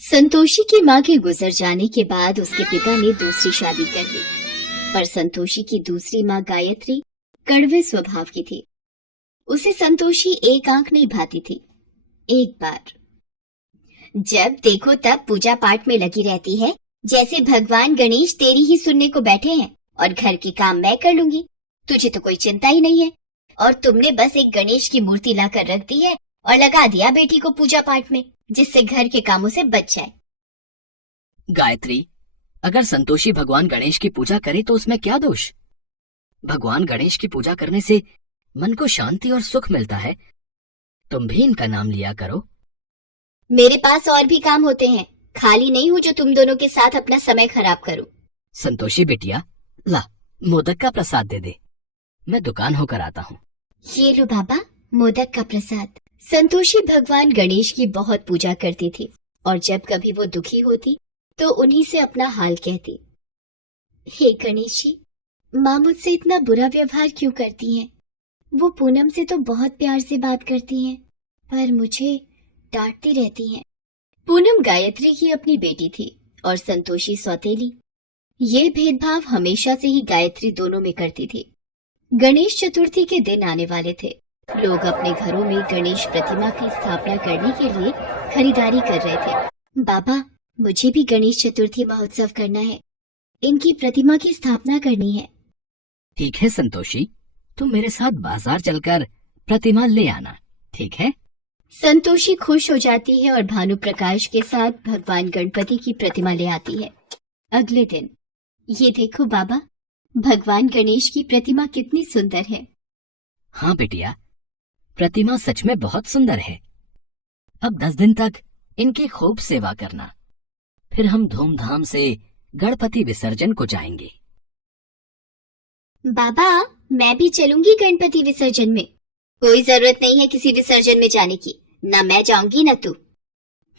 संतोषी की मां के गुजर जाने के बाद उसके पिता ने दूसरी शादी कर ली। पर संतोषी की दूसरी मां गायत्री कड़वे स्वभाव की थी। उसे संतोषी एक आंख नहीं भाती थी। एक बार जब देखो तब पूजा पाठ में लगी रहती है, जैसे भगवान गणेश तेरी ही सुनने को बैठे हैं और घर के काम मैं कर लूंगी, तुझे तो कोई चिंता ही नहीं है। और तुमने बस एक गणेश की मूर्ति लाकर रख दी है और लगा दिया बेटी को पूजा पाठ में, जिससे घर के कामों से बच जाए। गायत्री, अगर संतोषी भगवान गणेश की पूजा करे तो उसमें क्या दोष? भगवान गणेश की पूजा करने से मन को शांति और सुख मिलता है। तुम भी इनका नाम लिया करो। मेरे पास और भी काम होते हैं, खाली नहीं हूँ जो तुम दोनों के साथ अपना समय खराब करूं। संतोषी बिटिया, ला मोदक का प्रसाद दे दे, मैं दुकान होकर आता हूँ। ये लो बाबा, मोदक का प्रसाद। संतोषी भगवान गणेश की बहुत पूजा करती थी और जब कभी वो दुखी होती तो उन्हीं से अपना हाल कहती। हे गणेश जी, माँ मुझसे इतना बुरा व्यवहार क्यों करती हैं? वो पूनम से तो बहुत प्यार से बात करती हैं, पर मुझे डांटती रहती हैं। पूनम गायत्री की अपनी बेटी थी और संतोषी सौतेली। ये भेदभाव हमेशा से ही गायत्री दोनों में करती थी। गणेश चतुर्थी के दिन आने वाले थे। लोग अपने घरों में गणेश प्रतिमा की स्थापना करने के लिए खरीदारी कर रहे थे। बाबा, मुझे भी गणेश चतुर्थी महोत्सव करना है, इनकी प्रतिमा की स्थापना करनी है। ठीक है संतोषी, तुम मेरे साथ बाजार चलकर प्रतिमा ले आना, ठीक है? संतोषी खुश हो जाती है और भानु प्रकाश के साथ भगवान गणपति की प्रतिमा ले आती है। अगले दिन, ये देखो बाबा, भगवान गणेश की प्रतिमा कितनी सुंदर है। हाँ बेटिया, प्रतिमा सच में बहुत सुंदर है। अब 10 दिन तक इनकी खूब सेवा करना, फिर हम धूमधाम से गणपति विसर्जन को जाएंगे। बाबा, मैं भी चलूंगी गणपति विसर्जन में। कोई जरूरत नहीं है किसी विसर्जन में जाने की, ना मैं जाऊंगी ना तू।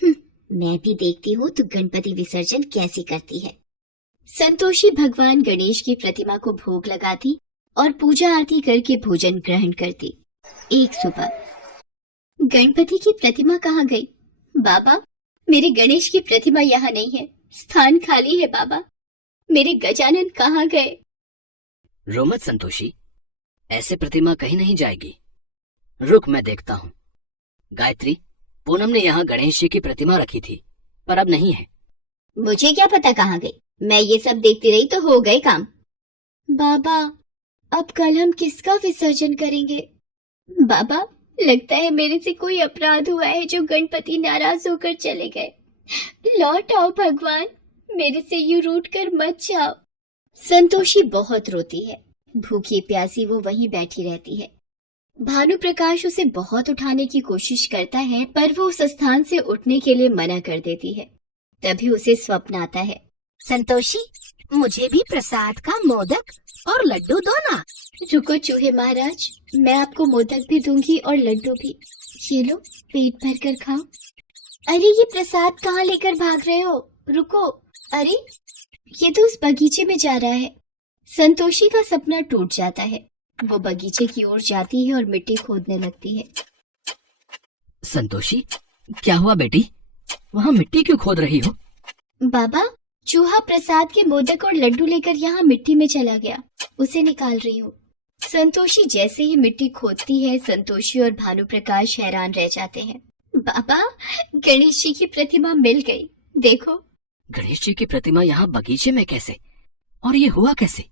मैं भी देखती हूँ तू गणपति विसर्जन कैसे करती है। संतोषी भगवान गणेश की प्रतिमा को भोग लगाती और पूजा आरती करके भोजन ग्रहण करती। एक सुबह, गणपति की प्रतिमा कहाँ गई? बाबा, मेरे गणेश की प्रतिमा यहाँ नहीं है, स्थान खाली है। बाबा, मेरे गजानन कहाँ गए? रो मत संतोषी, ऐसे प्रतिमा कहीं नहीं जाएगी। रुक, मैं देखता हूँ। गायत्री, पूनम ने यहाँ गणेश जी की प्रतिमा रखी थी, पर अब नहीं है। मुझे क्या पता कहाँ गई, मैं ये सब देखती रही तो हो गए काम। बाबा, अब कल हम किसका विसर्जन करेंगे? बाबा, लगता है मेरे से कोई अपराध हुआ है जो गणपति नाराज होकर चले गए। लौट आओ भगवान, मेरे से यूं रूठ कर मत जाओ। संतोषी बहुत रोती है। भूखी प्यासी वो वहीं बैठी रहती है। भानु प्रकाश उसे बहुत उठाने की कोशिश करता है, पर वो उस स्थान से उठने के लिए मना कर देती है। तभी उसे स्वप्न आता है। संतोषी, मुझे भी प्रसाद का मोदक और लड्डू दो ना। रुको चूहे महाराज, मैं आपको मोदक भी दूंगी और लड्डू भी। ये लो, पेट भर कर खाओ। अरे, ये प्रसाद कहाँ लेकर भाग रहे हो? रुको। अरे, ये तो उस बगीचे में जा रहा है। संतोषी का सपना टूट जाता है। वो बगीचे की ओर जाती है और मिट्टी खोदने लगती है। संतोषी, क्या हुआ बेटी? वहाँ मिट्टी क्यों खोद रही हो? बाबा, चूहा प्रसाद के मोदक और लड्डू लेकर यहाँ मिट्टी में चला गया, उसे निकाल रही हूँ। संतोषी जैसे ही मिट्टी खोदती है, संतोषी और भानु प्रकाश हैरान रह जाते हैं। बाबा, गणेश जी की प्रतिमा मिल गई, देखो। गणेश जी की प्रतिमा यहाँ बगीचे में कैसे, और ये हुआ कैसे?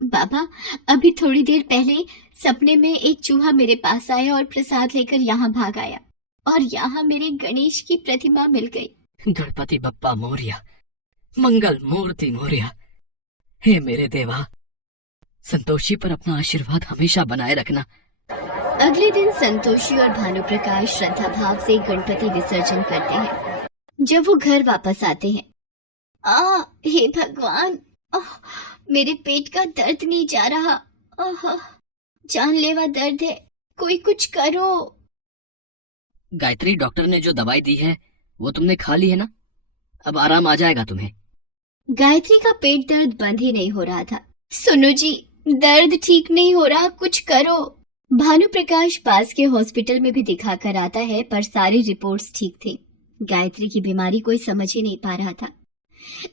बाबा, अभी थोड़ी देर पहले सपने में एक चूहा मेरे पास आया और प्रसाद लेकर यहाँ भाग आया, और यहाँ मेरे गणेश की प्रतिमा मिल गई। गणपति बप्पा मोरया, मंगल मूर्ति मोरया। हे मेरे देवा, संतोषी पर अपना आशीर्वाद हमेशा बनाए रखना। अगले दिन संतोषी और भानु प्रकाश श्रद्धा भाव से गणपति विसर्जन करते हैं। जब वो घर वापस आते हैं, हे भगवान, मेरे पेट का दर्द नहीं जा रहा। जानलेवा दर्द है, कोई कुछ करो। गायत्री, डॉक्टर ने जो दवाई दी है वो तुमने खा ली है ना? अब आराम आ जाएगा तुम्हें। गायत्री का पेट दर्द बंद ही नहीं हो रहा था। सुनो जी, दर्द ठीक नहीं हो रहा, कुछ करो। भानु प्रकाश पास के हॉस्पिटल में भी दिखा कर आता है, पर सारी रिपोर्ट्स ठीक थी। गायत्री की बीमारी कोई समझ ही नहीं पा रहा था।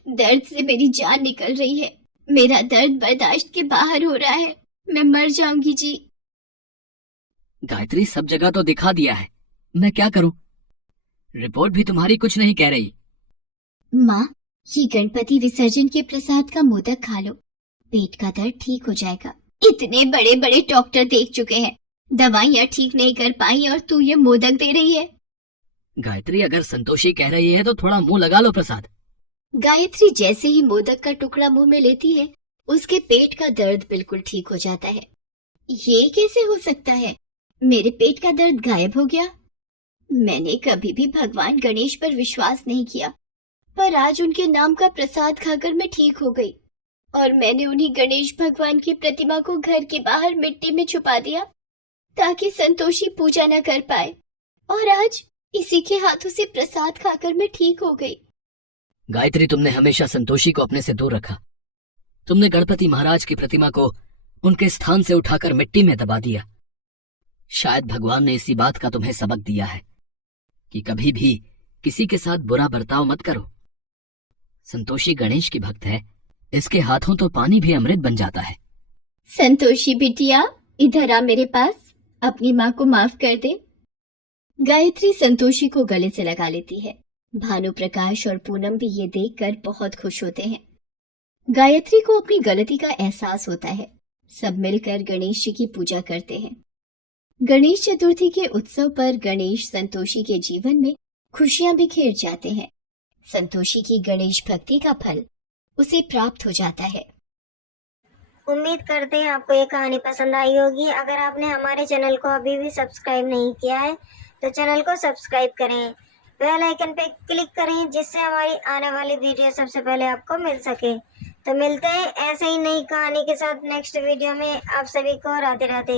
दर्द से मेरी जान निकल रही है। मेरा दर्द बर्दाश्त के बाहर हो रहा है। मैं मर जाऊंगी जी। गायत्री, सब जगह तो दिखा दिया है, मैं क्या करूं? रिपोर्ट भी तुम्हारी कुछ नहीं कह रही। माँ, ये गणपति विसर्जन के प्रसाद का मोदक खा लो, पेट का दर्द ठीक हो जाएगा। इतने बड़े बड़े डॉक्टर देख चुके हैं, दवाइयाँ ठीक नहीं कर पाई और तू ये मोदक दे रही है। गायत्री, अगर संतोषी कह रही है तो थोड़ा मुंह लगा लो प्रसाद। गायत्री जैसे ही मोदक का टुकड़ा मुंह में लेती है, उसके पेट का दर्द बिल्कुल ठीक हो जाता है। ये कैसे हो सकता है? मेरे पेट का दर्द गायब हो गया। मैंने कभी भी भगवान गणेश पर विश्वास नहीं किया, पर आज उनके नाम का प्रसाद खाकर मैं ठीक हो गई और मैंने उन्हीं गणेश भगवान की प्रतिमा को घर के बाहर मिट्टी में छुपा दिया ताकि संतोषी पूजा न कर पाए, और आज इसी के हाथों से प्रसाद खाकर मैं ठीक हो गई। गायत्री, तुमने हमेशा संतोषी को अपने से दूर रखा। तुमने गणपति महाराज की प्रतिमा को उनके स्थान से उठाकर मिट्टी में दबा दिया। शायद भगवान ने इसी बात का तुम्हें सबक दिया है कि कभी भी किसी के साथ बुरा बर्ताव मत करो। संतोषी गणेश की भक्त है, इसके हाथों तो पानी भी अमृत बन जाता है। संतोषी बिटिया, इधर आ मेरे पास, अपनी माँ को माफ कर दे। गायत्री संतोषी को गले से लगा लेती है। भानु प्रकाश और पूनम भी ये देखकर बहुत खुश होते हैं। गायत्री को अपनी गलती का एहसास होता है। सब मिलकर गणेश जी की पूजा करते हैं। गणेश चतुर्थी के उत्सव पर गणेश संतोषी के जीवन में खुशियां बिखेर जाते हैं। संतोषी की गणेश भक्ति का फल उसे प्राप्त हो जाता है। उम्मीद करते हैं आपको ये कहानी पसंद आई होगी। अगर आपने हमारे चैनल को अभी भी सब्सक्राइब नहीं किया है तो चैनल को सब्सक्राइब करें, बेल आइकन पे क्लिक करें जिससे हमारी आने वाली वीडियो सबसे पहले आपको मिल सके। तो मिलते हैं ऐसे ही नई कहानी के साथ नेक्स्ट वीडियो में। आप सभी को राधे राधे।